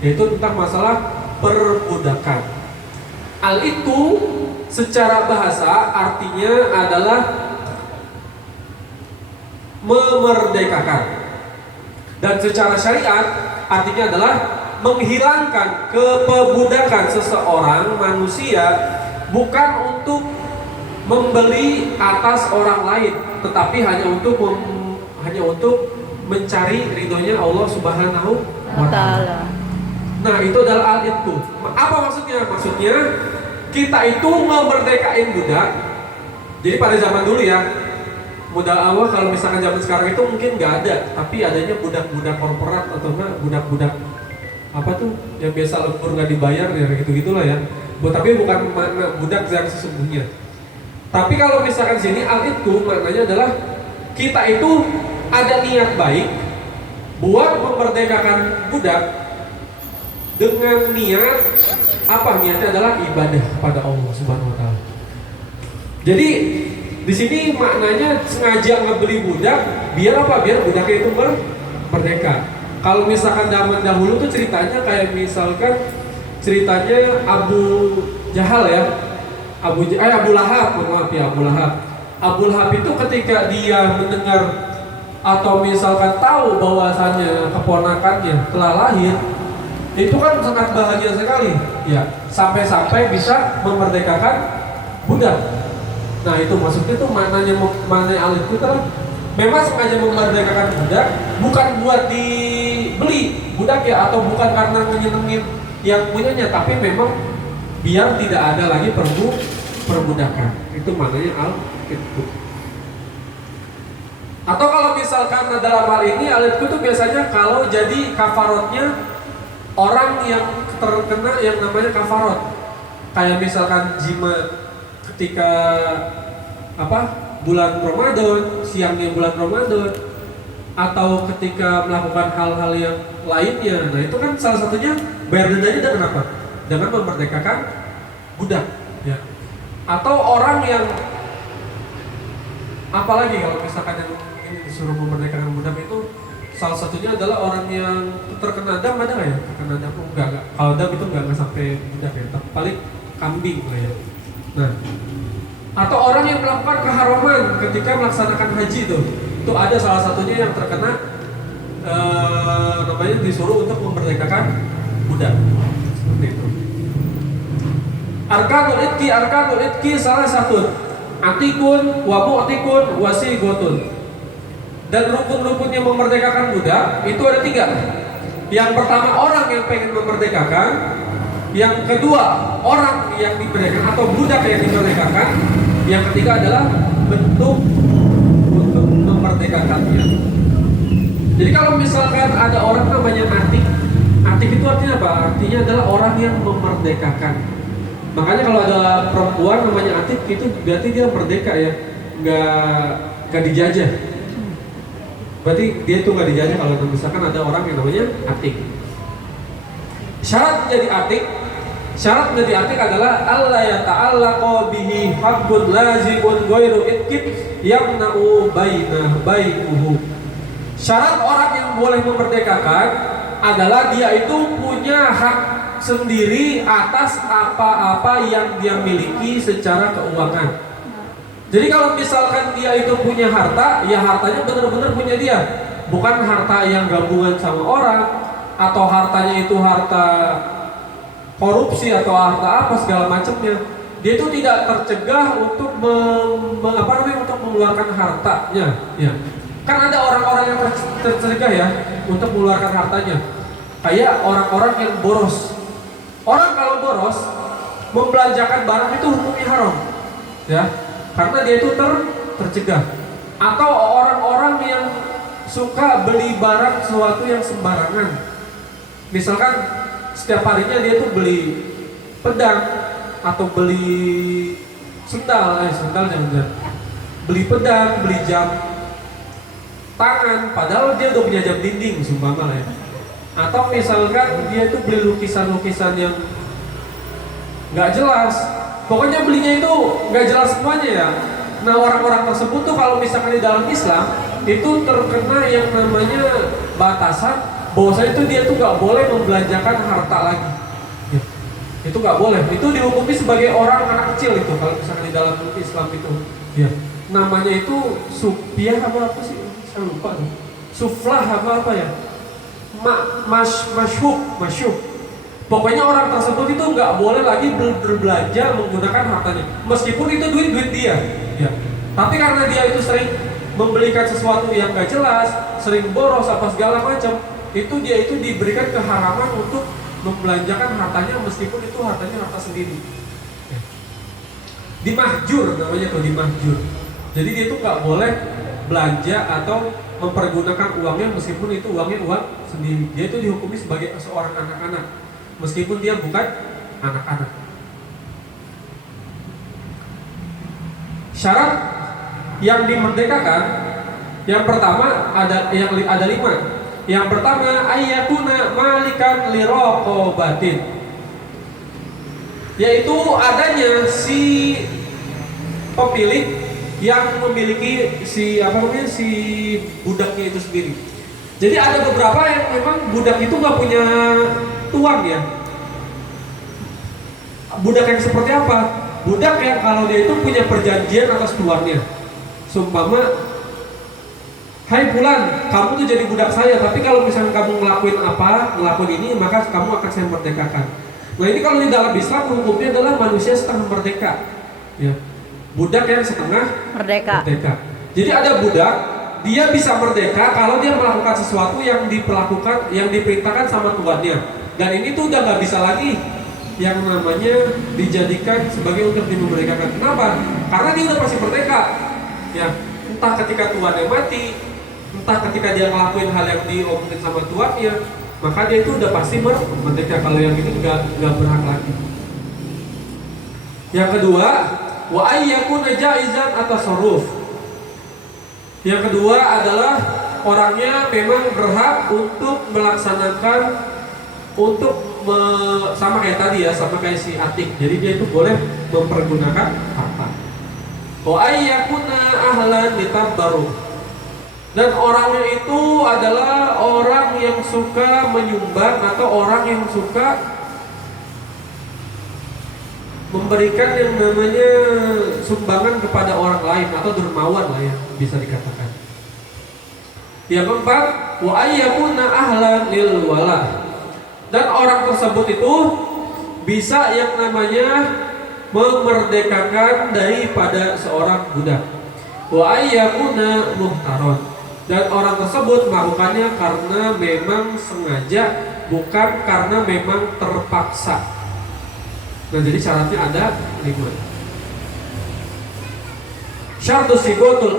yaitu tentang masalah perbudakan. Al itu secara bahasa artinya adalah memerdekakan, dan secara syariat artinya adalah menghilangkan keperbudakan seseorang manusia, bukan untuk membeli atas orang lain, tetapi hanya untuk mencari ridhonya Allah Subhanahu wa Ta'ala. Nah, itu adalah al itu. Apa maksudnya? Maksudnya kita itu memerdekain budak. Jadi pada zaman dulu ya, modal awal kalau misalkan zaman sekarang itu mungkin nggak ada, tapi adanya budak-budak korporat atau enggak budak-budak apa tuh yang biasa lembur nggak dibayar ya, gitu-gitulah ya. Tapi bukan makna budak yang sesungguhnya. Tapi kalau misalkan sini al itu maknanya adalah kita itu ada niat baik buat memerdekakan budak dengan niat apa? Niatnya adalah ibadah kepada Allah Subhanahu wa Ta'ala. Jadi di sini maknanya sengaja ngebeli budak biar apa? Biar budaknya itu merdeka. Kalau misalkan zaman dahulu tuh ceritanya kayak misalkan ceritanya Abu Jahal ya, Abu Lahab, maaf ya, Abu Lahab. Abu Lahab itu ketika dia mendengar atau misalkan tahu bahwasannya keponakannya telah lahir, itu kan sangat bahagia sekali ya, sampai-sampai bisa memerdekakan budak. Nah itu maksudnya tuh maknanya alif itu kan memang sengaja memerdekakan budak, bukan buat dibeli budak ya, atau bukan karena menyenengin yang punyanya, tapi memang biar tidak ada lagi perbudakan. Itu maknanya al itu. Atau kalau misalkan dalam hal ini al itu tuh biasanya kalau jadi kafarotnya orang yang terkena yang namanya kafarot, kayak misalkan jima ketika bulan Ramadan, siangnya bulan Ramadan, atau ketika melakukan hal-hal yang lainnya. Nah itu kan salah satunya bayar dendanya dengan apa? Dengan memerdekakan budak ya. Atau orang yang apalagi kalau misalkan yang ini disuruh memerdekakan budak itu salah satunya adalah orang yang terkena dam, ada nggak ya? Terkena dam enggak. Kalau dam itu enggak sampai budak ya, tapi paling kambing lah ya. Nah, atau orang yang melakukan keharaman ketika melaksanakan haji itu ada salah satunya yang terkena namanya disuruh untuk memerdekakan budak. Seperti itu. Arkanul itki salah satu atikun wa mu'tikun wa sigotun. Dan rukun-rukunnya memerdekakan budak itu ada 3. Yang pertama orang yang pengen memerdekakan, yang kedua orang yang diperdekakan atau budak yang diperdekakan, yang ketiga adalah bentuk untuk memerdekakannya. Jadi kalau misalkan ada orang namanya atik itu artinya apa? Artinya adalah orang yang memerdekakan. Makanya kalau ada perempuan namanya atik itu berarti dia merdeka ya, nggak dijajah. Berarti dia itu nggak dijajah kalau misalkan ada orang yang namanya atik. Syarat menjadi atik adalah Allah ya ta'allaqa bihi haqqun lazimun ghairu itqin yamna'u bainahu. Syarat orang yang boleh memerdekakan adalah dia itu punya hak sendiri atas apa-apa yang dia miliki secara keuangan. Jadi kalau misalkan dia itu punya harta, ya hartanya benar-benar punya dia, bukan harta yang gabungan sama orang, atau hartanya itu harta korupsi atau harta apa segala macamnya. Dia itu tidak tercegah untuk untuk mengeluarkan hartanya. Ya. Kan ada orang-orang yang tercegah ya untuk mengeluarkan hartanya. Kayak orang-orang yang boros. Orang kalau boros membelanjakan barang itu hukumnya haram. Ya. Karena dia itu tercegah. Atau orang-orang yang suka beli barang sesuatu yang sembarangan. Misalkan setiap harinya dia tuh beli pedang atau beli sendal jangan. Beli pedang, beli jam tangan, padahal dia udah punya jam dinding, sumpama ya. Atau misalkan dia tuh beli lukisan-lukisan yang nggak jelas. Pokoknya belinya itu nggak jelas semuanya ya. Nah orang-orang tersebut tuh kalau misalkan di dalam Islam itu terkena yang namanya batasan bahwasanya itu dia tuh nggak boleh membelanjakan harta lagi. Ya. Itu nggak boleh. Itu dihukumi sebagai orang anak kecil itu kalau misalnya di dalam Islam itu. Ya. Namanya itu supiah apa sih? Saya lupa tuh. Suflah apa ya? Masyhub. Pokoknya orang tersebut itu nggak boleh lagi berbelanja menggunakan hartanya, meskipun itu duit dia. Ya. Tapi karena dia itu sering membelikan sesuatu yang nggak jelas, sering boros apa segala macam, itu dia itu diberikan keharaman untuk membelanjakan hartanya meskipun itu hartanya harta sendiri. Ya. Dimahjur namanya tuh, dimahjur. Jadi dia itu nggak boleh belanja atau mempergunakan uangnya meskipun itu uangnya uang sendiri. Dia itu dihukumi sebagai seorang anak-anak meskipun dia bukan anak-anak. Syarat yang dimerdekakan yang pertama ada 5. Yang pertama ayyakuna malikan liraqabatin, yaitu adanya si pemilik yang memiliki si budaknya itu sendiri. Jadi ada beberapa yang memang budak itu nggak punya tuan ya. Budak yang seperti apa? Budak yang kalau dia itu punya perjanjian atas tuannya. Sumpama, hai Fulan, kamu tuh jadi budak saya, tapi kalau misalnya kamu ngelakuin ini, maka kamu akan saya merdekakan. Nah ini kalau di dalam Islam hukumnya adalah manusia setengah merdeka. Ya. Budak yang setengah merdeka. Jadi ada budak, dia bisa merdeka kalau dia melakukan sesuatu yang diperintahkan sama tuannya. Dan ini tuh udah nggak bisa lagi yang namanya dijadikan sebagai untuk dimerdekakan. Kenapa? Karena dia udah pasti merdeka. Ya, entah ketika tuannya mati, entah ketika dia ngelakuin hal yang diomongin sama tuannya, maka dia itu udah pasti merdeka. Kalau yang itu nggak berhak lagi. Yang kedua, wa ayyakuna jaizan atasarruf. Yang kedua adalah orangnya memang berhak untuk melaksanakan sama kayak tadi ya, sama kayak si Atik. Jadi dia itu boleh mempergunakan harta. Wa ayyakuna ahlan litabbaru. Dan orangnya itu adalah orang yang suka menyumbang atau orang yang suka memberikan yang namanya sumbangan kepada orang lain atau dermawan lah ya, bisa dikatakan. Yang keempat, wa ayyakuna ahlan lil wala. Dan orang tersebut itu bisa yang namanya memerdekakan daripada seorang budak. Wa ayyakuna muhtaron. Dan orang tersebut melakukannya karena memang sengaja, bukan karena memang terpaksa. Nah jadi syaratnya ada 5. Syartus sigotul